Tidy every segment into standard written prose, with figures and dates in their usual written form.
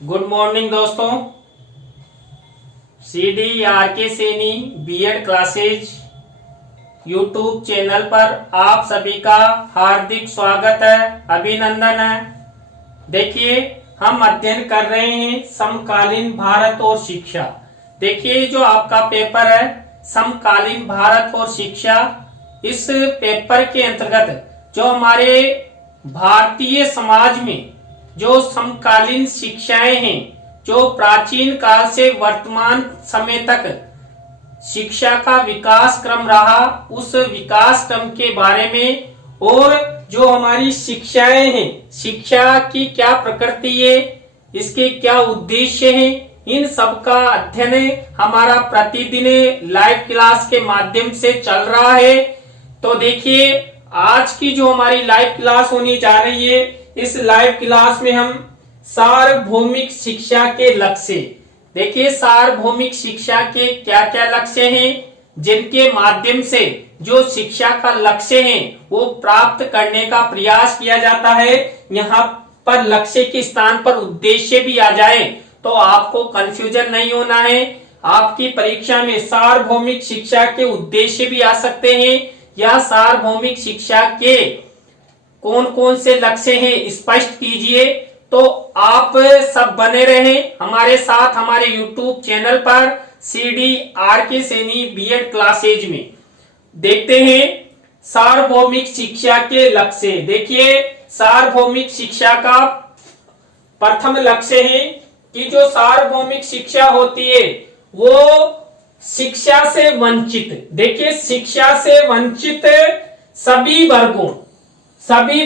Good morning दोस्तों। CD R K Saini BEd classes YouTube channel पर आप सभी का हार्दिक स्वागत है, अभिनंदन है। देखिए, हम अध्ययन कर रहे हैं समकालीन भारत और शिक्षा। देखिए, जो आपका पेपर है समकालीन भारत और शिक्षा, इस पेपर के अंतर्गत जो हमारे भारतीय समाज में जो समकालीन शिक्षाएं हैं, जो प्राचीन काल से वर्तमान समय तक शिक्षा का विकास क्रम रहा, उस विकास क्रम के बारे में और जो हमारी शिक्षाएं हैं, शिक्षा की क्या प्रकृति है, इसके क्या उद्देश्य हैं, इन सब का अध्ययन हमारा प्रतिदिन लाइव क्लास के माध्यम से चल रहा है। तो देखिए, आज की जो हमारी लाइव क्लास होने जा रही है, इस लाइव क्लास में हम सार्वभौमिक शिक्षा के लक्ष्य, देखिए सार्वभौमिक शिक्षा के क्या क्या लक्ष्य हैं, जिनके माध्यम से जो शिक्षा का लक्ष्य है वो प्राप्त करने का प्रयास किया जाता है। यहाँ पर लक्ष्य के स्थान पर उद्देश्य भी आ जाए तो आपको कंफ्यूजन नहीं होना है। आपकी परीक्षा में सार्वभौमिक शिक्षा के उद्देश्य भी आ सकते हैं या सार्वभौमिक शिक्षा के कौन कौन से लक्ष्य हैं स्पष्ट कीजिए। तो आप सब बने रहें हमारे साथ हमारे YouTube चैनल पर CD R K Saini BEd classes में। देखते हैं सार्वभौमिक शिक्षा के लक्ष्य। देखिए, सार्वभौमिक शिक्षा का प्रथम लक्ष्य है कि जो सार्वभौमिक शिक्षा होती है वो शिक्षा से वंचित, देखिए शिक्षा से वंचित सभी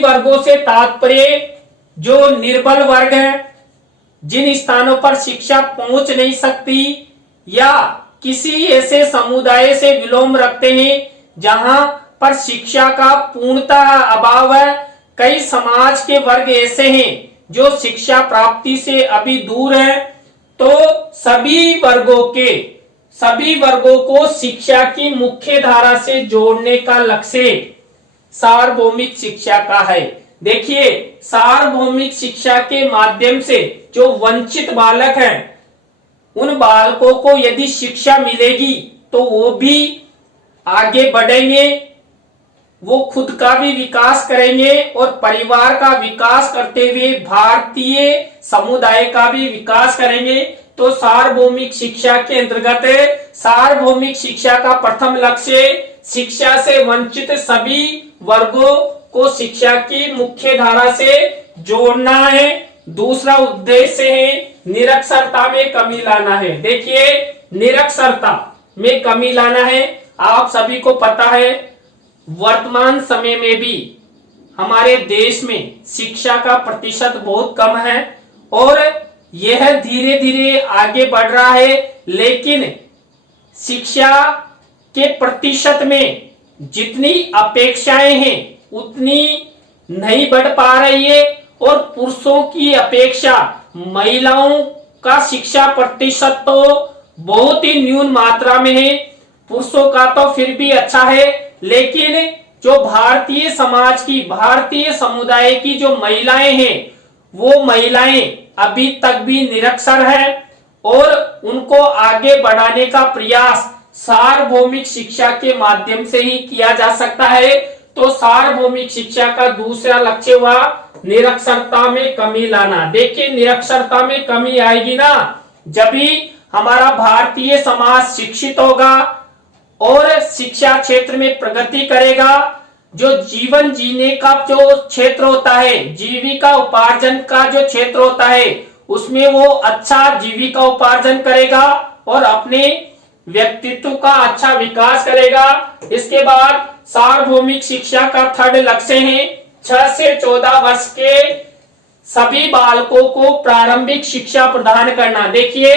वर्गों से तात्पर्य जो निर्बल वर्ग है, जिन स्थानों पर शिक्षा पहुंच नहीं सकती या किसी ऐसे समुदाय से विलोम रखते हैं जहां पर शिक्षा का पूर्णतः अभाव है। कई समाज के वर्ग ऐसे हैं जो शिक्षा प्राप्ति से अभी दूर है। तो सभी वर्गों को शिक्षा की मुख्य धारा से जोड़ने का लक्ष्य सार्वभौमिक शिक्षा का है। देखिए, सार्वभौमिक शिक्षा के माध्यम से जो वंचित बालक हैं, उन बालकों को यदि शिक्षा मिलेगी तो वो भी आगे बढ़ेंगे, वो खुद का भी विकास करेंगे और परिवार का विकास करते हुए भारतीय समुदाय का भी विकास करेंगे। तो सार्वभौमिक शिक्षा के अंतर्गत सार्वभौमिक शिक्षा का प्रथम लक्ष्य शिक्षा से वंचित सभी वर्गों को शिक्षा की मुख्य धारा से जोड़ना है। दूसरा उद्देश्य है निरक्षरता में कमी लाना है। देखिए, निरक्षरता में कमी लाना है। आप सभी को पता है वर्तमान समय में भी हमारे देश में शिक्षा का प्रतिशत बहुत कम है और यह धीरे धीरे आगे बढ़ रहा है, लेकिन शिक्षा के प्रतिशत में जितनी अपेक्षाएं हैं उतनी नहीं बढ़ पा रही है और पुरुषों की अपेक्षा महिलाओं का शिक्षा प्रतिशत तो बहुत ही न्यून मात्रा में है। पुरुषों का तो फिर भी अच्छा है, लेकिन जो भारतीय समाज की, भारतीय समुदाय की जो महिलाएं हैं, वो महिलाएं अभी तक भी निरक्षर है और उनको आगे बढ़ाने का प्रयास सार्वभौमिक शिक्षा के माध्यम से ही किया जा सकता है। तो सार्वभौमिक शिक्षा का दूसरा लक्ष्य हुआ निरक्षरता में कमी लाना। देखिए, निरक्षरता में कमी आएगी ना जब भी हमारा भारतीय समाज शिक्षित होगा और शिक्षा क्षेत्र में प्रगति करेगा। जो जीवन जीने का जो क्षेत्र होता है, जीविका उपार्जन का जो क्षेत्र होता है, उसमें वो अच्छा जीविका उपार्जन करेगा और अपने व्यक्तित्व का अच्छा विकास करेगा। इसके बाद सार्वभौमिक शिक्षा का थर्ड लक्ष्य है 6 से 14 वर्ष के सभी बालकों को प्रारंभिक शिक्षा प्रदान करना। देखिए,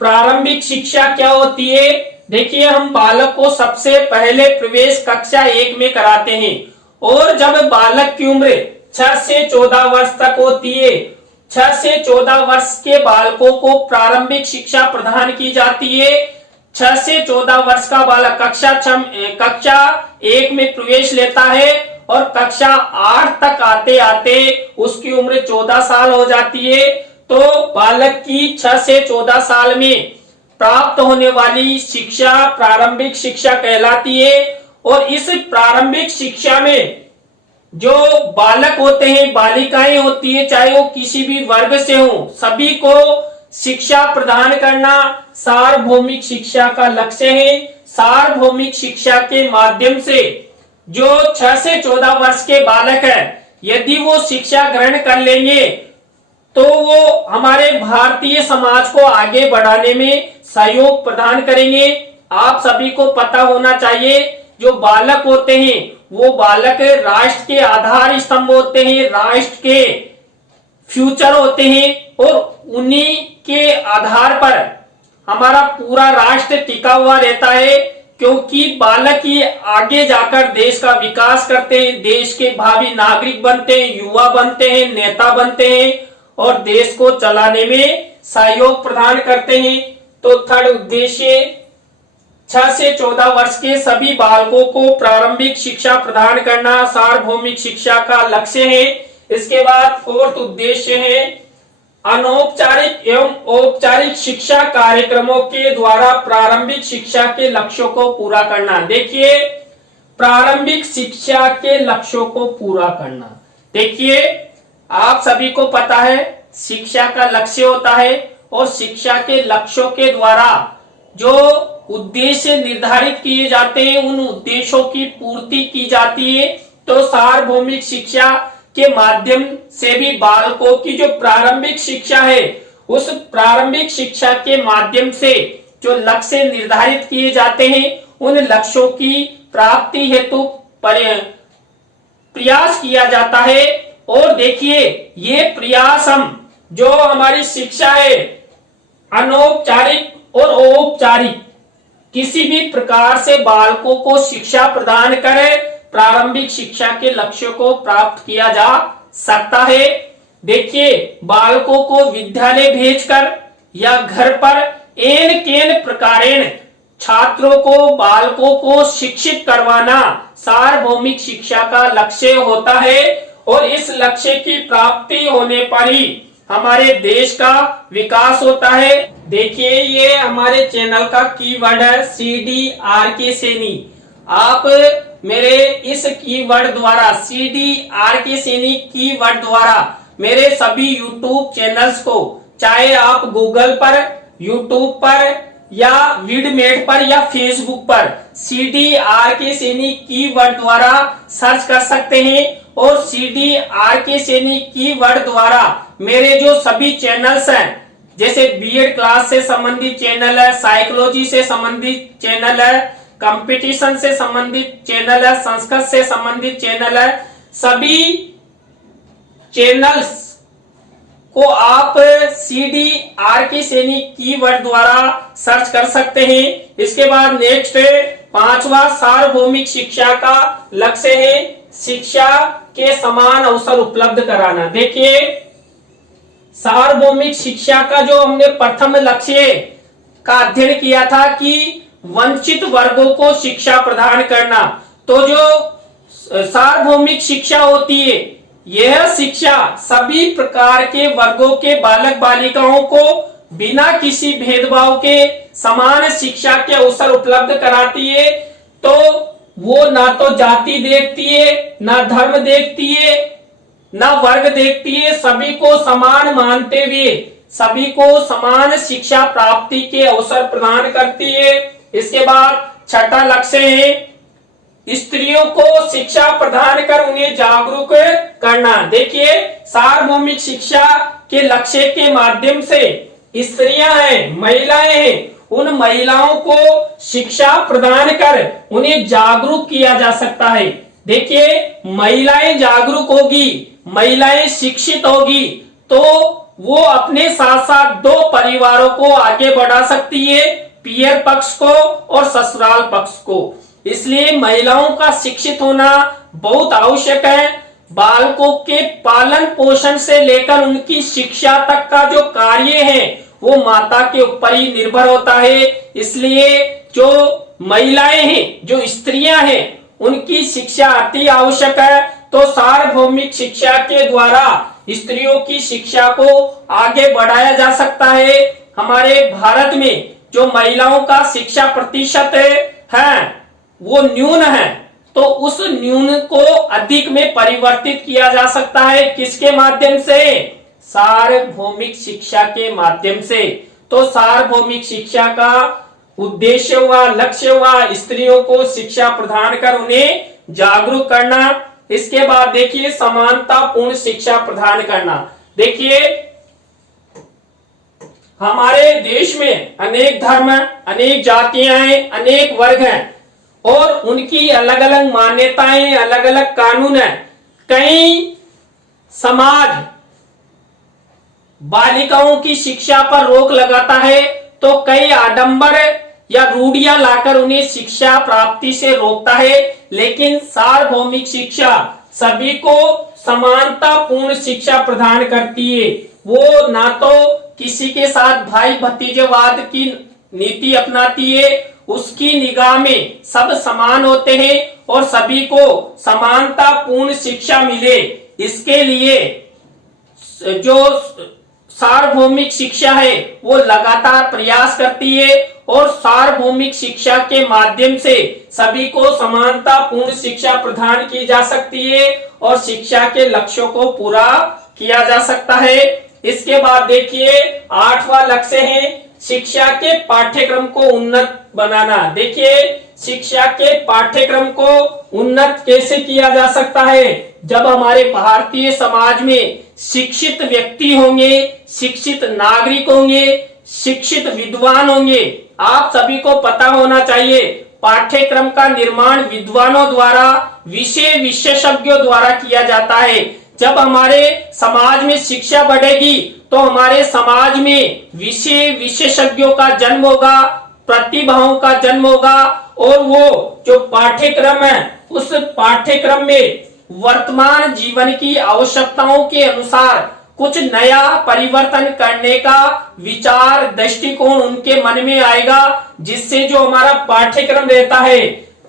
प्रारंभिक शिक्षा क्या होती है? देखिए, हम बालक को सबसे पहले प्रवेश कक्षा 1 में कराते हैं और जब बालक की उम्र 6 से 14 वर्ष तक होती है, 6 से 14 वर्ष के बालकों को प्रारंभिक शिक्षा प्रदान की जाती है। 6 से 14 वर्ष का बालक कक्षा 1 में प्रवेश लेता है और कक्षा 8 तक आते आते उसकी उम्र 14 साल हो जाती है। तो बालक की 6 से 14 साल में प्राप्त होने वाली शिक्षा प्रारंभिक शिक्षा कहलाती है। और इस प्रारंभिक शिक्षा में जो बालक होते हैं, बालिकाएं होती है, चाहे वो किसी भी वर्ग से हो, सभी को शिक्षा प्रदान करना सार्वभौमिक शिक्षा का लक्ष्य है। सार्वभौमिक शिक्षा के माध्यम से जो 6 से 14 वर्ष के बालक है, यदि वो शिक्षा ग्रहण कर लेंगे तो वो हमारे भारतीय समाज को आगे बढ़ाने में सहयोग प्रदान करेंगे। आप सभी को पता होना चाहिए, जो बालक होते हैं वो बालक राष्ट्र के आधार स्तंभ होते हैं, राष्ट्र के फ्यूचर होते हैं, और उन्हीं के आधार पर हमारा पूरा राष्ट्र टिका हुआ रहता है। क्योंकि बालक ही आगे जाकर देश का विकास करते हैं, देश के भावी नागरिक बनते हैं, युवा बनते हैं, नेता बनते हैं और देश को चलाने में सहयोग प्रदान करते हैं। तो थर्ड उद्देश्य 6 से 14 वर्ष के सभी बालकों को प्रारंभिक शिक्षा प्रदान करना सार्वभौमिक शिक्षा का लक्ष्य है। इसके बाद फोर्थ उद्देश्य है अनौपचारिक एवं औपचारिक शिक्षा कार्यक्रमों के द्वारा प्रारंभिक शिक्षा के लक्ष्यों को पूरा करना। देखिए, प्रारंभिक शिक्षा के लक्ष्यों को पूरा करना, देखिए आप सभी को पता है शिक्षा का लक्ष्य होता है और शिक्षा के लक्ष्यों के द्वारा जो उद्देश्य निर्धारित किए जाते हैं उन उद्देश्यों की पूर्ति की जाती है। तो सार्वभौमिक शिक्षा के माध्यम से भी बालकों की जो प्रारंभिक शिक्षा है, उस प्रारंभिक शिक्षा के माध्यम से जो लक्ष्य निर्धारित किए जाते हैं उन लक्ष्यों की प्राप्ति हेतु प्रयास किया जाता है। और देखिए, ये प्रयास हम जो हमारी शिक्षा है अनौपचारिक और औपचारिक किसी भी प्रकार से बालकों को शिक्षा प्रदान करे प्रारंभिक शिक्षा के लक्ष्यों को प्राप्त किया जा सकता है। देखिए, बालकों को विद्यालय भेजकर या घर पर एन केन प्रकारेण छात्रों को बालकों को शिक्षित करवाना सार्वभौमिक शिक्षा का लक्ष्य होता है। और इस लक्ष्य की प्राप्ति होने पर ही हमारे देश का विकास होता है। देखिए, ये हमारे चैनल का कीवर्ड है CDRK सैनी। आप मेरे इस कीवर्ड द्वारा CDRK सैनी कीवर्ड द्वारा मेरे सभी YouTube चैनल्स को, चाहे आप गूगल पर, YouTube पर या विडमेट पर या फेसबुक पर CDRK सैनी कीवर्ड द्वारा सर्च कर सकते हैं। और CDRK सैनी कीवर्ड द्वारा मेरे जो सभी चैनल्स हैं, जैसे बीएड क्लास से संबंधित चैनल है, साइकोलॉजी से संबंधित चैनल है, कंपटीशन से संबंधित चैनल है, संस्कृत से संबंधित चैनल है, सभी चैनल्स को आप CDRK सैनी कीवर्ड द्वारा सर्च कर सकते हैं। इसके बाद नेक्स्ट है 5वां सार्वभौमिक शिक्षा का लक्ष्य है शिक्षा के समान अवसर उपलब्ध कराना। देखिए, सार्वभौमिक शिक्षा का जो हमने प्रथम लक्ष्य का अध्ययन किया था कि वंचित वर्गों को शिक्षा प्रदान करना, तो जो सार्वभौमिक शिक्षा होती है यह शिक्षा सभी प्रकार के वर्गों के बालक बालिकाओं को बिना किसी भेदभाव के समान शिक्षा के अवसर उपलब्ध कराती है। तो वो ना तो जाति देखती है, ना धर्म देखती है, ना वर्ग देखती है, सभी को समान मानते हुए सभी को समान शिक्षा प्राप्ति के अवसर प्रदान करती है। इसके बाद छठा लक्ष्य है स्त्रियों को शिक्षा प्रदान कर उन्हें जागरूक करना। देखिए, सार्वभौमिक शिक्षा के लक्ष्य के माध्यम से स्त्रियां हैं, महिलाएं हैं, उन महिलाओं को शिक्षा प्रदान कर उन्हें जागरूक किया जा सकता है। देखिए, महिलाएं जागरूक होगी, महिलाएं शिक्षित होगी तो वो अपने साथ साथ दो परिवारों को आगे बढ़ा सकती है, पियर पक्ष को और ससुराल पक्ष को। इसलिए महिलाओं का शिक्षित होना बहुत आवश्यक है। बालकों के पालन पोषण से लेकर उनकी शिक्षा तक का जो कार्य है वो माता के ऊपर ही निर्भर होता है। इसलिए जो महिलाएं हैं, जो स्त्रियां हैं, उनकी शिक्षा अति आवश्यक है। तो सार्वभौमिक शिक्षा के द्वारा स्त्रियों की शिक्षा को आगे बढ़ाया जा सकता है। हमारे भारत में जो महिलाओं का शिक्षा प्रतिशत है वो न्यून है, तो उस न्यून को अधिक में परिवर्तित किया जा सकता है। किसके माध्यम से? सार्वभौमिक शिक्षा के माध्यम से। तो सार्वभौमिक शिक्षा का उद्देश्य हुआ, लक्ष्य हुआ स्त्रियों को शिक्षा प्रदान कर उन्हें जागरूक करना। इसके बाद देखिए समानता पूर्ण शिक्षा प्रदान करना। देखिए हमारे देश में अनेक धर्म, अनेक जातियां हैं, अनेक वर्ग हैं और उनकी अलग अलग मान्यताएं, अलग अलग कानून हैं। कई समाज बालिकाओं की शिक्षा पर रोक लगाता है, तो कई आडंबर या रूढ़ियां लाकर उन्हें शिक्षा प्राप्ति से रोकता है। लेकिन सार्वभौमिक शिक्षा सभी को समानता पूर्ण शिक्षा प्रदान करती है। वो ना तो किसी के साथ भाई भतीजेवाद की नीति अपनाती है, उसकी निगाह में सब समान होते हैं और सभी को समानता पूर्ण शिक्षा मिले, इसके लिए जो सार्वभौमिक शिक्षा है वो लगातार प्रयास करती है और सार्वभौमिक शिक्षा के माध्यम से सभी को समानता पूर्ण शिक्षा प्रदान की जा सकती है और शिक्षा के लक्ष्यों को पूरा किया जा सकता है। इसके बाद देखिए 8वां लक्ष्य है शिक्षा के पाठ्यक्रम को उन्नत बनाना। देखिए शिक्षा के पाठ्यक्रम को उन्नत कैसे किया जा सकता है? जब हमारे भारतीय समाज में शिक्षित व्यक्ति होंगे, शिक्षित नागरिक होंगे, शिक्षित विद्वान होंगे। आप सभी को पता होना चाहिए पाठ्यक्रम का निर्माण विद्वानों द्वारा, विषय विशेषज्ञों द्वारा किया जाता है। जब हमारे समाज में शिक्षा बढ़ेगी तो हमारे समाज में विषय विशेषज्ञों का जन्म होगा, प्रतिभाओं का जन्म होगा और वो जो पाठ्यक्रम है उस पाठ्यक्रम में वर्तमान जीवन की आवश्यकताओं के अनुसार कुछ नया परिवर्तन करने का विचार, दृष्टिकोण उनके मन में आएगा, जिससे जो हमारा पाठ्यक्रम रहता है,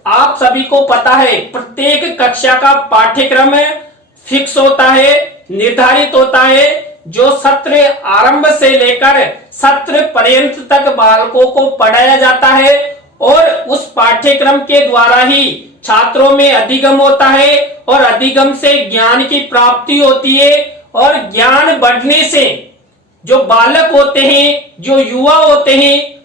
आप सभी को पता है प्रत्येक कक्षा का पाठ्यक्रम फिक्स होता है, निर्धारित होता है, जो सत्र आरंभ से लेकर सत्र पर्यंत तक बालकों को पढ़ाया जाता है और उस पाठ्यक्रम के द्वारा ही छात्रों में अधिगम होता है और अधिगम से ज्ञान की प्राप्ति होती है और ज्ञान बढ़ने से जो बालक होते हैं, जो युवा होते हैं,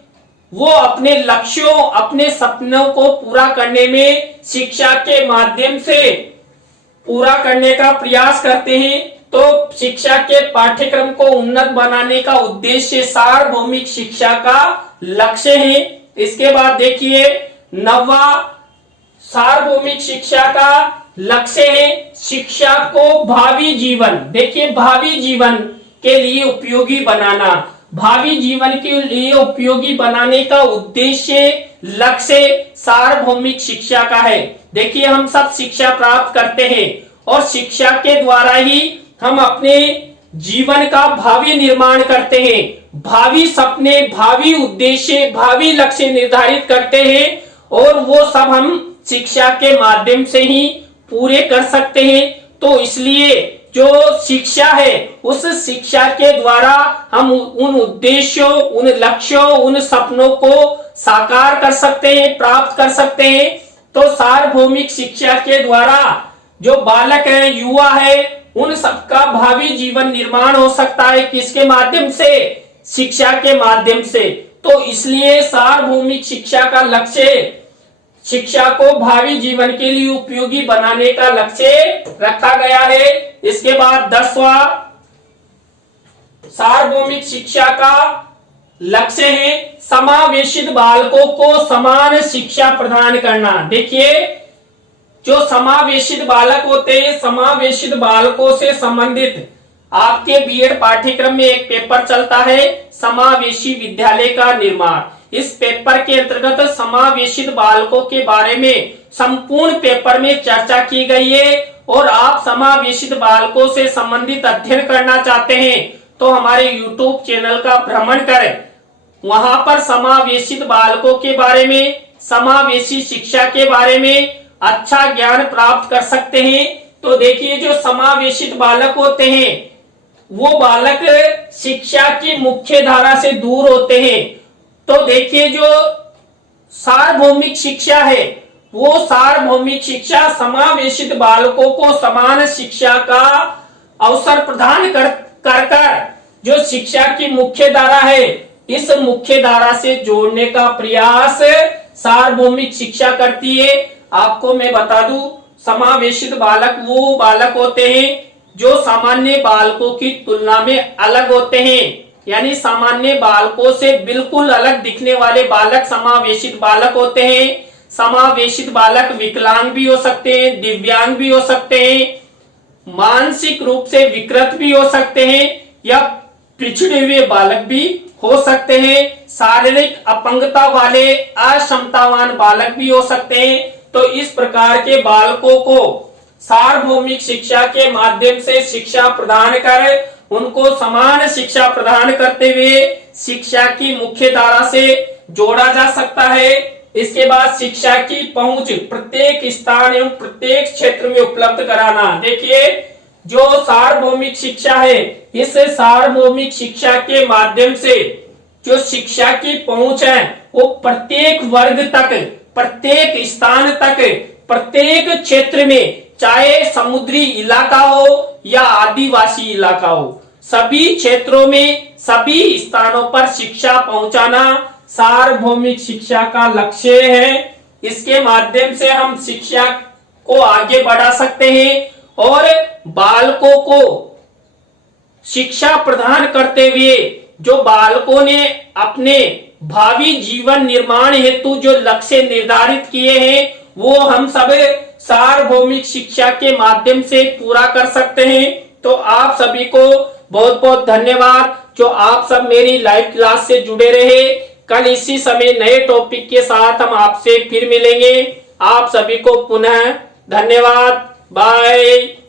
वो अपने लक्ष्यों, अपने सपनों को पूरा करने में शिक्षा के माध्यम से पूरा करने का प्रयास करते हैं। तो शिक्षा के पाठ्यक्रम को उन्नत बनाने का उद्देश्य सार्वभौमिक शिक्षा का लक्ष्य है। इसके बाद देखिए 9वां सार्वभौमिक शिक्षा का लक्ष्य है शिक्षा को भावी जीवन, देखिए भावी जीवन के लिए उपयोगी बनाना। भावी जीवन के लिए उपयोगी बनाने का उद्देश्य, लक्ष्य सार्वभौमिक शिक्षा का है। देखिए हम सब शिक्षा प्राप्त करते हैं और शिक्षा के द्वारा ही हम अपने जीवन का भावी निर्माण करते हैं, भावी सपने, भावी उद्देश्य, भावी लक्ष्य निर्धारित करते हैं और वो सब हम शिक्षा के माध्यम से ही पूरे कर सकते हैं। तो इसलिए जो शिक्षा है उस शिक्षा के द्वारा हम उन उद्देश्यों, उन लक्ष्यों, उन सपनों को साकार कर सकते हैं, प्राप्त कर सकते हैं। तो सार्वभौमिक शिक्षा के द्वारा जो बालक है, युवा है, उन सबका भावी जीवन निर्माण हो सकता है। किसके माध्यम से? शिक्षा के माध्यम से। तो इसलिए सार्वभौमिक शिक्षा का लक्ष्य शिक्षा को भावी जीवन के लिए उपयोगी बनाने का लक्ष्य रखा गया है। इसके बाद 10वां सार्वभौमिक शिक्षा का लक्ष्य है समावेशित बालकों को समान शिक्षा प्रदान करना। देखिए जो समावेशित बालक होते हैं, समावेशित बालकों से संबंधित आपके बीएड पाठ्यक्रम में एक पेपर चलता है समावेशी विद्यालय का निर्माण। इस पेपर के अंतर्गत समावेशित बालकों के बारे में संपूर्ण पेपर में चर्चा की गई है और आप समावेशित बालकों से संबंधित अध्ययन करना चाहते हैं तो हमारे YouTube चैनल का भ्रमण करें। वहां पर समावेशित बालकों के बारे में, समावेशी शिक्षा के बारे में अच्छा ज्ञान प्राप्त कर सकते हैं। तो देखिए जो समावेशित बालक होते हैं वो बालक शिक्षा की मुख्य धारा से दूर होते हैं। तो देखिए, जो सार्वभौमिक शिक्षा है, वो सार्वभौमिक शिक्षा समावेशित बालकों को समान शिक्षा का अवसर प्रदान कर जो शिक्षा की मुख्य धारा है, इस मुख्य धारा से जोड़ने का प्रयास सार्वभौमिक शिक्षा करती है। आपको मैं बता दूं, समावेशित बालक वो बालक होते हैं जो सामान्य बालकों की तुलना में अलग होते हैं, यानी सामान्य बालकों से बिल्कुल अलग दिखने वाले बालक समावेशित बालक होते हैं। समावेशित बालक विकलांग भी हो सकते हैं, दिव्यांग भी हो सकते हैं, मानसिक रूप से विकृत भी हो सकते हैं, या पिछड़े हुए बालक भी हो सकते हैं, शारीरिक अपंगता वाले अक्षमतावान बालक भी हो सकते हैं। तो इस प्रकार के बालकों को सार्वभौमिक शिक्षा के माध्यम से शिक्षा प्रदान कर उनको समान शिक्षा प्रदान करते हुए शिक्षा की मुख्य धारा से जोड़ा जा सकता है। इसके बाद शिक्षा की पहुंच प्रत्येक स्थान एवं प्रत्येक क्षेत्र में उपलब्ध कराना। देखिए, जो सार्वभौमिक शिक्षा है, इस सार्वभौमिक शिक्षा के माध्यम से जो शिक्षा की पहुंच है वो प्रत्येक वर्ग तक, प्रत्येक स्थान तक, प्रत्येक क्षेत्र में, चाहे समुद्री इलाका हो या आदिवासी इलाका हो, सभी क्षेत्रों में, सभी स्थानों पर शिक्षा पहुंचाना सार्वभौमिक शिक्षा का लक्ष्य है। इसके माध्यम से हम शिक्षा को आगे बढ़ा सकते हैं और बालकों को शिक्षा प्रदान करते हुए जो बालकों ने अपने भावी जीवन निर्माण हेतु जो लक्ष्य निर्धारित किए हैं, वो हम सब सार्वभौमिक शिक्षा के माध्यम से पूरा कर सकते हैं। तो आप सभी को बहुत बहुत धन्यवाद जो आप सब मेरी लाइव क्लास से जुड़े रहे। कल इसी समय नए टॉपिक के साथ हम आपसे फिर मिलेंगे। आप सभी को पुनः धन्यवाद। बाय।